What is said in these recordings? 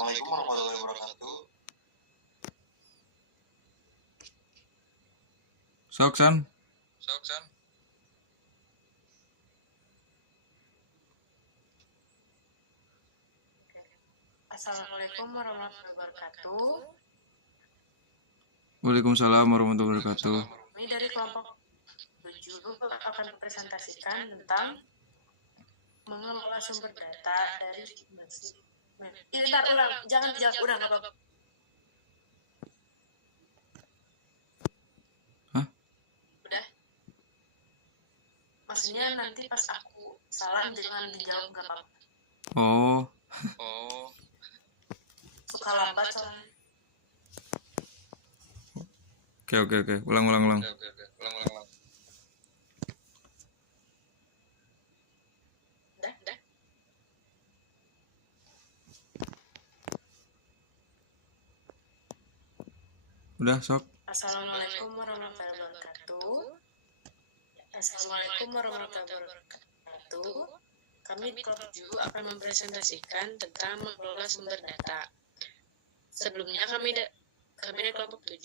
Assalamualaikum warahmatullahi wabarakatuh. Sok, San. Assalamualaikum warahmatullahi wabarakatuh. Waalaikumsalam warahmatullahi wabarakatuh. Kami dari kelompok 7 akan mempresentasikan tentang mengelola sumber data dari bentar, ulang, jangan dijawab, udah nggak apa-apa. Hah? Udah. Maksudnya nanti pas aku salah jangan dijawab, nggak apa-apa. Oh. Suka lambat soalnya. Oke. Ulang. Udah. Udah, sok. Assalamualaikum warahmatullahi wabarakatuh. Assalamualaikum warahmatullahi wabarakatuh. Kami di kelompok 7 akan mempresentasikan tentang mengelola sumber data. Sebelumnya kami dari kelompok 7,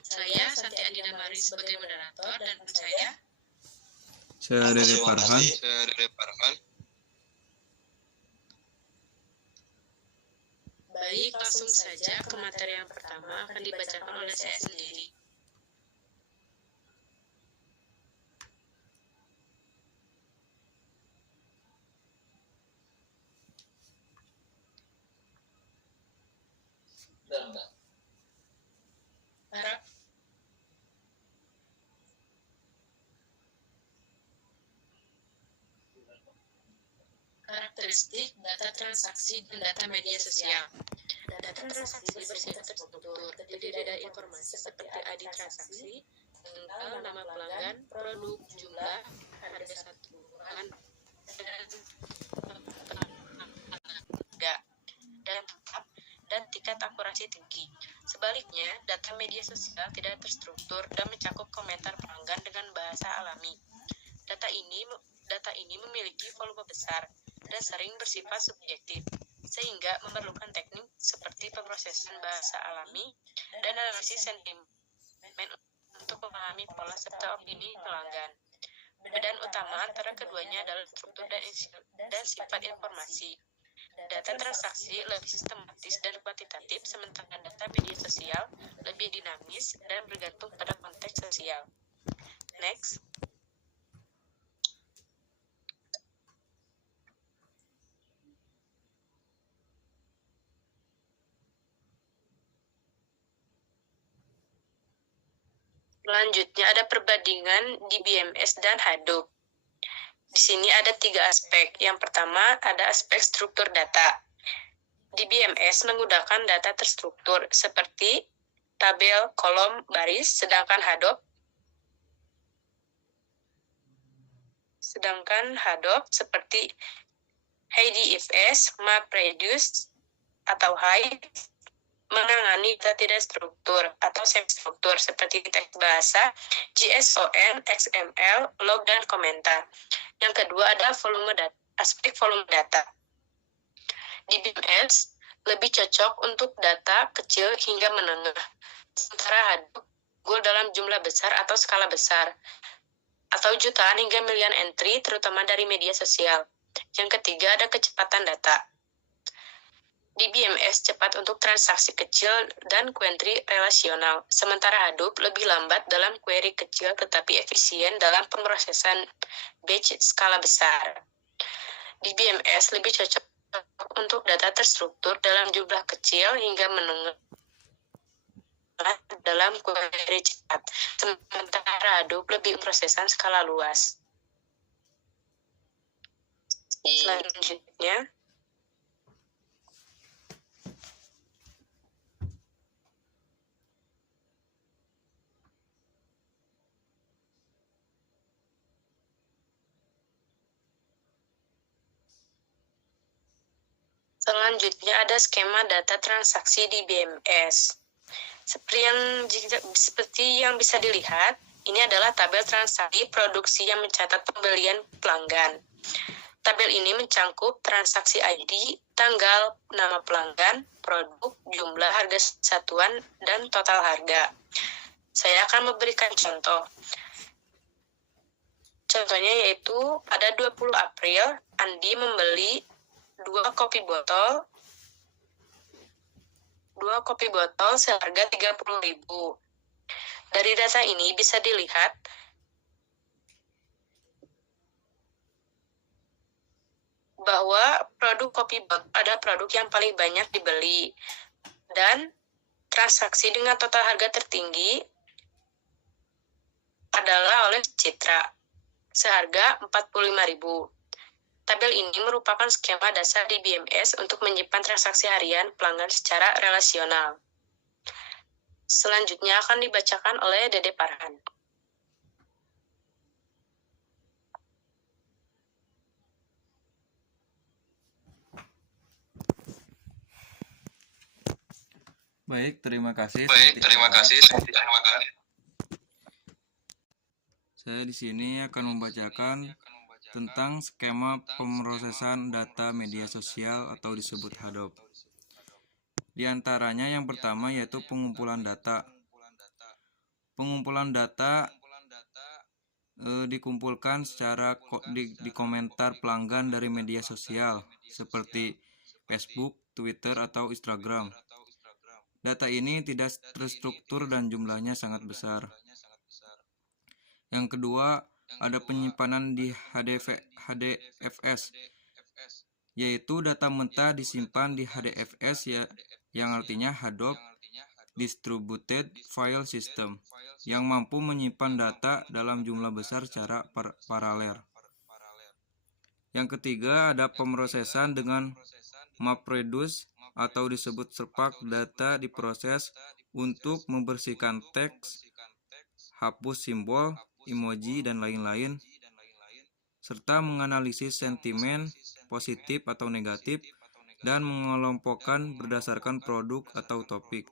saya Santi Andina Mari sebagai moderator dan saya Dede Farhan. Baik, langsung saja ke materi yang pertama akan dibacakan oleh saya sendiri. Harap karakteristik data transaksi dan data media sosial. Data transaksi bersifat terstruktur, terdiri dari informasi seperti ID transaksi, tanggal, nama pelanggan, produk, jumlah, harga satuan, dan tetap dan tingkat akurasi tinggi. Sebaliknya, data media sosial tidak terstruktur dan mencakup komentar pelanggan dengan bahasa alami. Data ini memiliki volume besar dan sering bersifat subjektif, sehingga memerlukan teknik seperti pemrosesan bahasa alami dan analisis sentimen untuk memahami pola serta opini pelanggan. Perbedaan utama antara keduanya adalah struktur dan sifat informasi. Data transaksi lebih sistematis dan kuantitatif, sementara data media sosial lebih dinamis dan bergantung pada konteks sosial. Next. Selanjutnya ada perbandingan di BMS dan Hadoop. Di sini ada 3 aspek. Yang pertama ada aspek struktur data. Di BMS menggunakan data terstruktur seperti tabel, kolom, baris, sedangkan Hadoop seperti HDFS, MapReduce, atau Hive menangani data tidak struktur atau semi-struktur seperti teks bahasa, JSON, XML, log, dan komentar. Yang kedua ada aspek volume data. Di BMS lebih cocok untuk data kecil hingga menengah, sementara Hadoop unggul dalam jumlah besar atau skala besar, atau jutaan hingga miliar entry, terutama dari media sosial. Yang ketiga ada kecepatan data. Di BMS cepat untuk transaksi kecil dan query relasional, sementara Hadoop lebih lambat dalam query kecil tetapi efisien dalam pemrosesan batch skala besar. Di BMS lebih cocok untuk data terstruktur dalam jumlah kecil hingga menengah dalam query cepat, sementara Hadoop lebih prosesan skala luas. Selanjutnya, ada skema data transaksi di BMS. Seperti yang bisa dilihat, ini adalah tabel transaksi produksi yang mencatat pembelian pelanggan. Tabel ini mencangkup transaksi ID, tanggal, nama pelanggan, produk, jumlah harga satuan, dan total harga. Saya akan memberikan contoh. Contohnya yaitu pada 20 April, Andi membeli 2 kopi botol seharga 30.000. Dari data ini bisa dilihat bahwa produk kopi botol ada produk yang paling banyak dibeli, dan transaksi dengan total harga tertinggi adalah oleh Citra seharga 45.000. Tabel ini merupakan skema dasar di BMS untuk menyimpan transaksi harian pelanggan secara relasional. Selanjutnya akan dibacakan oleh Dede Farhan. Baik, terima kasih. Saya di sini akan membacakan tentang skema pemrosesan data media sosial atau disebut HADOP. Di antaranya yang pertama yaitu pengumpulan data. Pengumpulan data dikumpulkan secara di komentar pelanggan dari media sosial seperti Facebook, Twitter, atau Instagram. Data ini tidak terstruktur dan jumlahnya sangat besar. Yang kedua, ada penyimpanan di HDFS, yaitu data mentah disimpan di HDFS yang artinya HADOP Distributed File System, yang mampu menyimpan data dalam jumlah besar secara paralel. Yang ketiga, ada pemrosesan dengan MapReduce atau disebut Serpak. Data diproses untuk membersihkan teks, hapus simbol, emoji, dan lain-lain, serta menganalisis sentimen positif atau negatif dan mengelompokkan berdasarkan produk atau topik.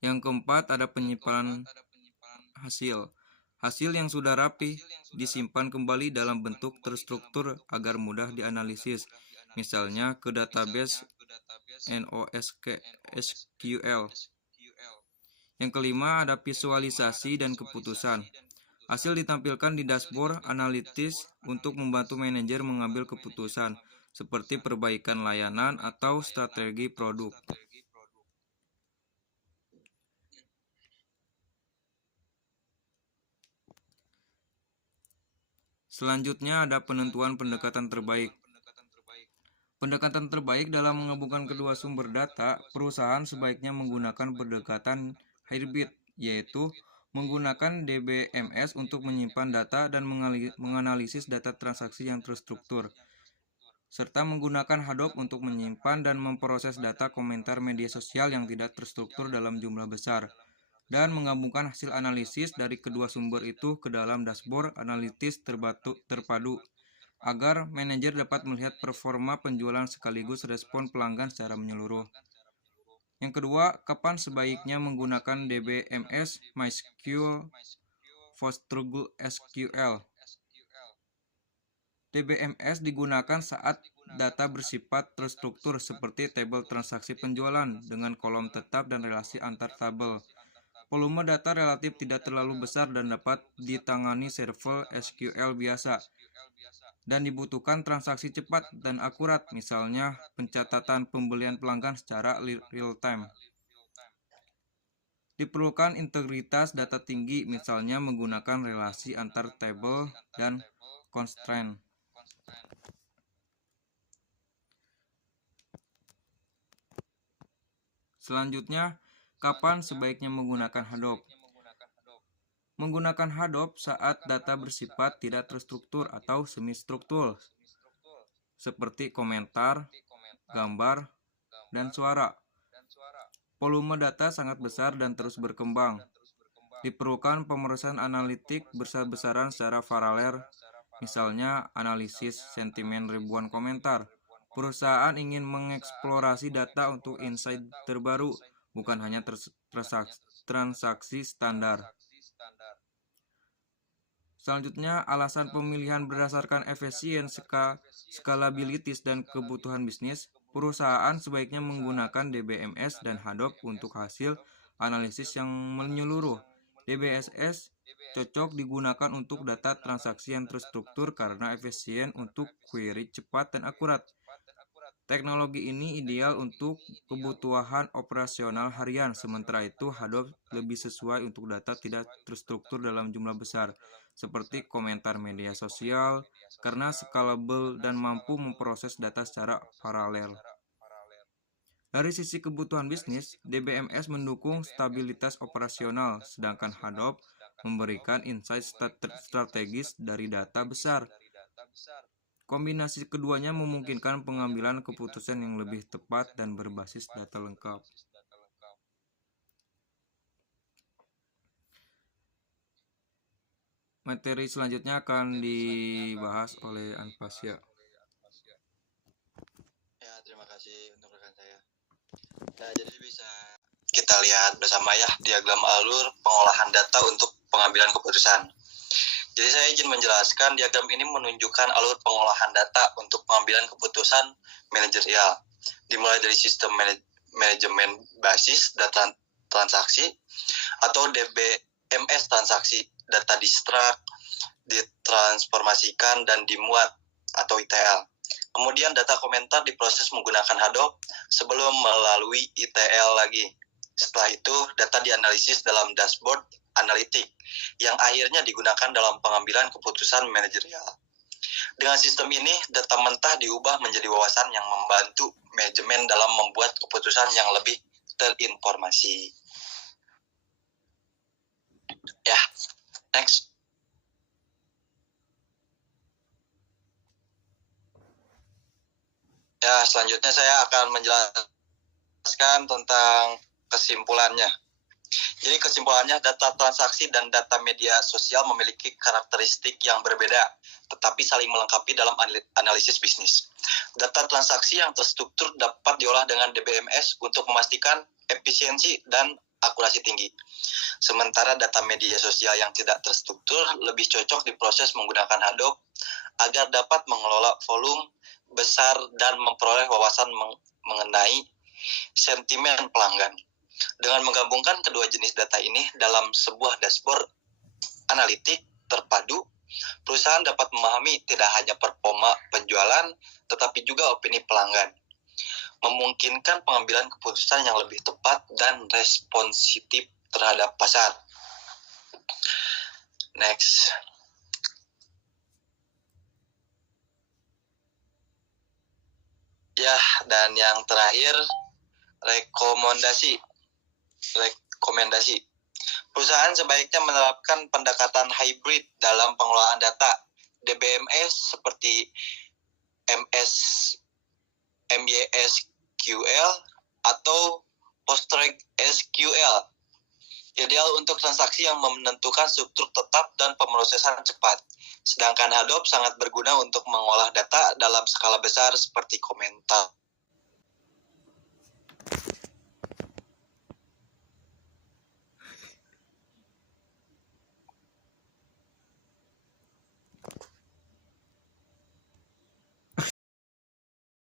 Yang keempat, ada penyimpanan hasil. Hasil yang sudah rapi disimpan kembali dalam bentuk terstruktur agar mudah dianalisis, misalnya ke database NoSQL. Yang kelima, ada visualisasi dan keputusan. Hasil ditampilkan di dashboard analitis untuk membantu manajer mengambil keputusan, seperti perbaikan layanan atau strategi produk. Selanjutnya ada penentuan pendekatan terbaik. Pendekatan terbaik dalam menggabungkan kedua sumber data, perusahaan sebaiknya menggunakan pendekatan hybrid, yaitu menggunakan DBMS untuk menyimpan data dan menganalisis data transaksi yang terstruktur, serta menggunakan HADOP untuk menyimpan dan memproses data komentar media sosial yang tidak terstruktur dalam jumlah besar, dan menggabungkan hasil analisis dari kedua sumber itu ke dalam dashboard analitis terpadu, agar manajer dapat melihat performa penjualan sekaligus respon pelanggan secara menyeluruh. Yang kedua, kapan sebaiknya menggunakan DBMS, MySQL, PostgreSQL. DBMS digunakan saat data bersifat terstruktur seperti tabel transaksi penjualan dengan kolom tetap dan relasi antar tabel. Volume data relatif tidak terlalu besar dan dapat ditangani server SQL biasa, dan dibutuhkan transaksi cepat dan akurat, misalnya pencatatan pembelian pelanggan secara real-time. Diperlukan integritas data tinggi, misalnya menggunakan relasi antar tabel dan constraint. Selanjutnya, kapan sebaiknya menggunakan HADOP? Menggunakan HADOP saat data bersifat tidak terstruktur atau semi-struktur, seperti komentar, gambar, dan suara. Volume data sangat besar dan terus berkembang. Diperlukan pemrosesan analitik besar-besaran secara paralel, misalnya analisis sentimen ribuan komentar. Perusahaan ingin mengeksplorasi data untuk insight terbaru, bukan hanya transaksi standar. Selanjutnya, alasan pemilihan berdasarkan efisiensi, scalability, dan kebutuhan bisnis. Perusahaan sebaiknya menggunakan DBMS dan Hadoop untuk hasil analisis yang menyeluruh. DBMS cocok digunakan untuk data transaksi yang terstruktur karena efisien untuk query cepat dan akurat. Teknologi ini ideal untuk kebutuhan operasional harian, sementara itu Hadoop lebih sesuai untuk data tidak terstruktur dalam jumlah besar, seperti komentar media sosial, karena scalable dan mampu memproses data secara paralel. Dari sisi kebutuhan bisnis, DBMS mendukung stabilitas operasional, sedangkan Hadoop memberikan insight strategis dari data besar. Kombinasi keduanya memungkinkan pengambilan keputusan yang lebih tepat dan berbasis data lengkap. Materi selanjutnya akan dibahas oleh Anfasya. Ya, terima kasih untuk rekan saya. Nah, jadi bisa kita lihat bersama ya diagram alur pengolahan data untuk pengambilan keputusan. Jadi saya izin menjelaskan diagram ini menunjukkan alur pengolahan data untuk pengambilan keputusan manajerial, dimulai dari sistem manajemen basis data transaksi atau DBMS transaksi, data distract, ditransformasikan dan dimuat atau ETL. Kemudian data komentar diproses menggunakan Hadoop sebelum melalui ETL lagi. Setelah itu, data dianalisis dalam dashboard analitik yang akhirnya digunakan dalam pengambilan keputusan manajerial. Dengan sistem ini, data mentah diubah menjadi wawasan yang membantu manajemen dalam membuat keputusan yang lebih terinformasi. Ya, next. Ya, selanjutnya saya akan menjelaskan tentang kesimpulannya. Jadi kesimpulannya, data transaksi dan data media sosial memiliki karakteristik yang berbeda, tetapi saling melengkapi dalam analisis bisnis. Data transaksi yang terstruktur dapat diolah dengan DBMS untuk memastikan efisiensi dan akurasi tinggi. Sementara data media sosial yang tidak terstruktur lebih cocok diproses menggunakan Hadoop agar dapat mengelola volume besar dan memperoleh wawasan mengenai sentimen pelanggan. Dengan menggabungkan kedua jenis data ini dalam sebuah dashboard analitik terpadu, perusahaan dapat memahami tidak hanya performa penjualan, tetapi juga opini pelanggan, memungkinkan pengambilan keputusan yang lebih tepat dan responsif terhadap pasar. Next. Ya, dan yang terakhir, rekomendasi. Perusahaan sebaiknya menerapkan pendekatan hybrid dalam pengelolaan data. DBMS seperti MySQL atau PostgreSQL ideal untuk transaksi yang menentukan struktur tetap dan pemrosesan cepat. Sedangkan Hadoop sangat berguna untuk mengolah data dalam skala besar seperti komentar